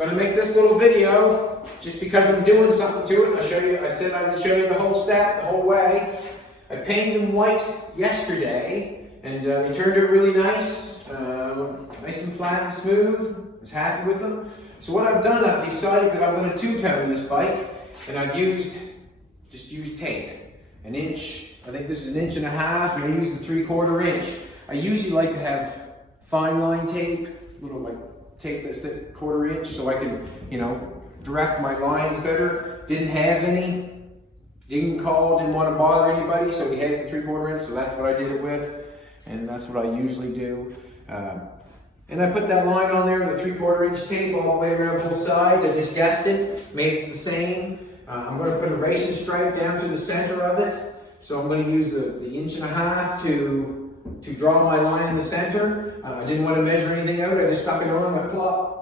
Gonna make this little video just because I'm doing something to it. I'll show you. I said I would show you the whole step, the whole way. I painted them white yesterday, and they turned out really nice, nice and flat and smooth. I was happy with them. So what I've done, I've decided that I'm going to two-tone this bike, and I've just used tape, an inch. I think this is 1.5 inches, and I use the 3/4 inch. I usually like to have fine line tape, little like tape that's 1/4 inch, so I can, direct my lines better. Didn't have any, didn't want to bother anybody, so we had the 3/4 inch, so that's what I did it with, and that's what I usually do. And I put that line on there with the 3/4 inch tape all the way around both sides. I just guessed it, made it the same. I'm going to put a racing stripe down through the center of it, so I'm going to use the 1.5 inches to draw my line in the center. I didn't want to measure anything out. I just stuck it on, I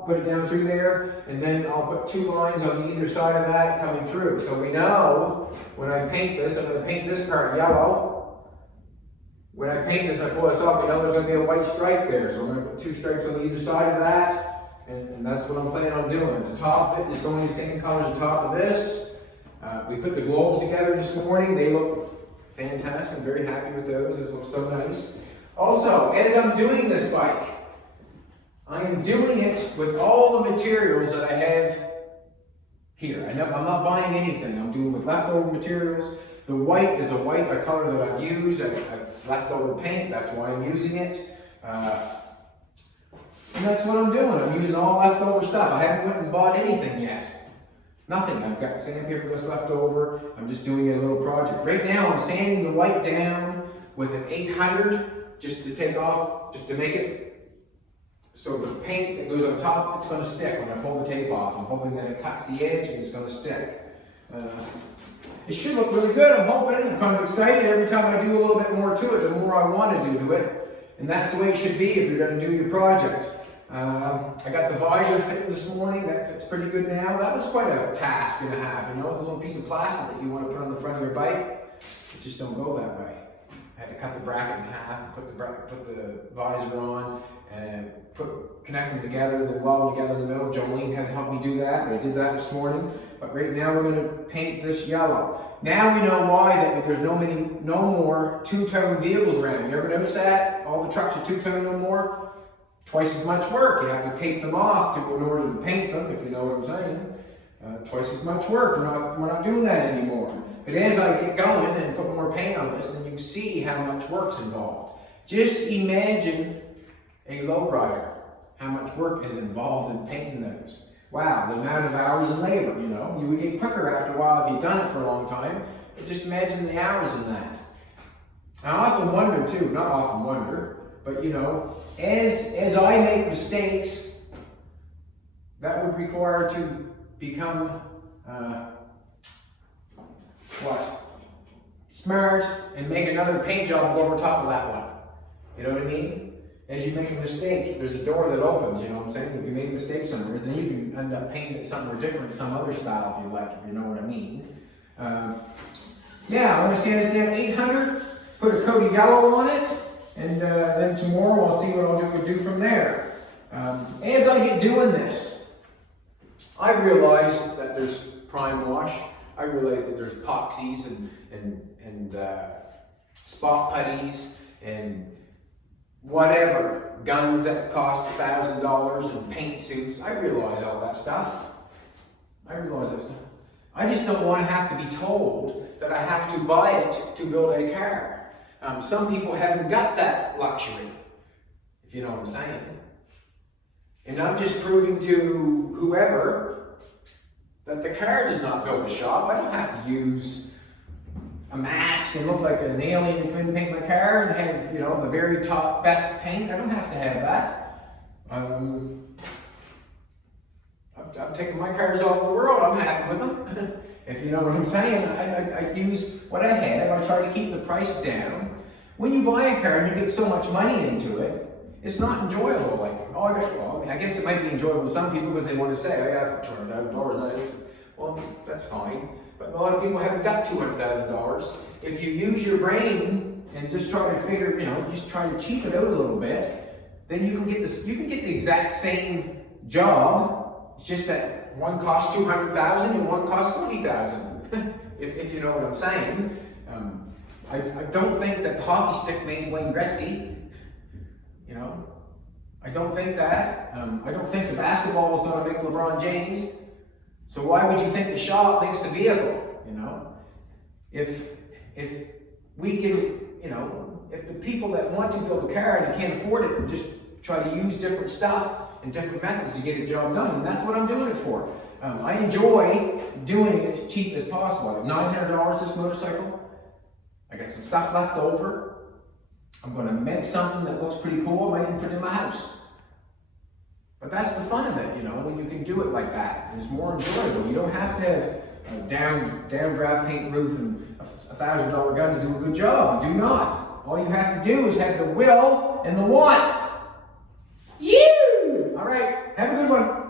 put it down through there, and then I'll put 2 lines on either side of that coming through. So we know when I paint this, I'm going to paint this part yellow. When I paint this, I pull this off, we know there's going to be a white stripe there. So I'm going to put 2 stripes on either side of that, and that's what I'm planning on doing. The top of it is going the same color as the top of this. We put the globes together this morning. They look fantastic. I'm very happy with those. Those look so nice. Also, as I'm doing this bike, I am doing it with all the materials that I have here. I'm not buying anything. I'm doing with leftover materials. The white is a color that I've used. I've leftover paint. That's why I'm using it. And that's what I'm doing. I'm using all leftover stuff. I haven't went and bought anything yet. Nothing. I've got sandpaper that's left over. I'm just doing a little project. Right now, I'm sanding the white down with an 800 just to take off, just to make it so the paint that goes on top, it's going to stick when I pull the tape off. I'm hoping that it cuts the edge and it's going to stick. It should look really good. I'm hoping. I'm kind of excited every time I do a little bit more to it, the more I want to do to it. And that's the way it should be if you're going to do your project. I got the visor fitting this morning. That fits pretty good now. That was quite a task and a half. It's a little piece of plastic that you want to put on the front of your bike. It just don't go that way. I had to cut the bracket in half and put the visor on and connect them together, then weld them together in the middle. Jolene had to help me do that, and I did that this morning. But right now we're going to paint this yellow. Now we know why that there's no more two-tone vehicles around. You ever notice that? All the trucks are two-tone no more. Twice as much work. You have to tape them off in order to paint them, if you know what I'm saying. Twice as much work. We're not doing that anymore. But as I get going and put more paint on this, then you can see how much work's involved. Just imagine a lowrider. How much work is involved in painting those. Wow, the amount of hours and labor, You would get quicker after a while if you've done it for a long time. But just imagine the hours in that. I often wonder too, not often wonder, but as I make mistakes, that would require to become smart and make another paint job go over top of that one. You know what I mean? As you make a mistake, there's a door that opens, you know what I'm saying? If you make a mistake somewhere, then you can end up painting it somewhere different, some other style if you like, if you know what I mean. Yeah, I want to sand this down 800, put a coat of yellow on it, and then tomorrow I'll see what I'll do from there. As I get doing this, I realize that there's prime wash. I realize that there's epoxies and spot putties and whatever, guns that cost $1,000 and paint suits. I realize all that stuff. I just don't want to have to be told that I have to buy it to build a car. Some people haven't got that luxury, if you know what I'm saying. And I'm just proving to whoever that the car does not go to shop. I don't have to use a mask and look like an alien to come and paint my car and have, the very top best paint. I don't have to have that. I'm taking my cars all over the world. I'm happy with them. If you know what I'm saying. I use what I have. I try to keep the price down. When you buy a car and you get so much money into it, it's not enjoyable. I guess it might be enjoyable to some people because they want to say, oh yeah, $200,000. Well, that's fine. But a lot of people haven't got $200,000. If you use your brain and just try to figure, just try to cheap it out a little bit, then you can get this. You can get the exact same job It's just that one costs $200,000 and one costs $40,000, if you know what I'm saying. I don't think that the hockey stick made Wayne Gretzky, you know. I don't think that. I don't think the basketball is going to make LeBron James. So why would you think the shop makes the vehicle, you know? If we can, you know, if the people that want to build a car and can't afford it and just try to use different stuff and different methods to get a job done, and that's what I'm doing it for. I enjoy doing it as cheap as possible. I have $900 this motorcycle. I got some stuff left over. I'm going to make something that looks pretty cool. I might even put it in my house. But that's the fun of it, you know, when you can do it like that. It's more enjoyable. You don't have to have a downdraft paint roof and a $1,000 gun to do a good job. You do not. All you have to do is have the will and the want. You! All right, have a good one.